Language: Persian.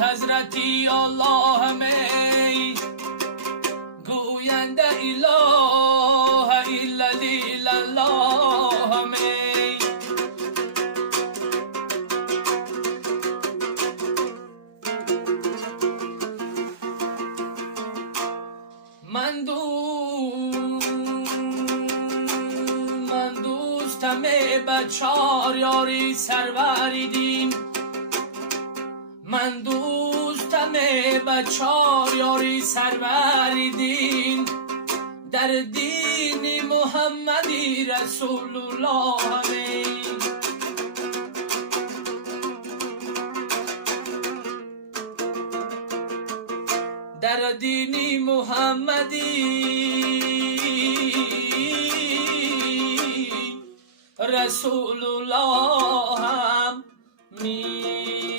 حضرتی الله می گوینده اله الا الله می من دوستم بچار یاری سروریدین من دوستم بچار یاری سروریدین در دین محمدی رسول الله در دین محمدی رسول الله هم می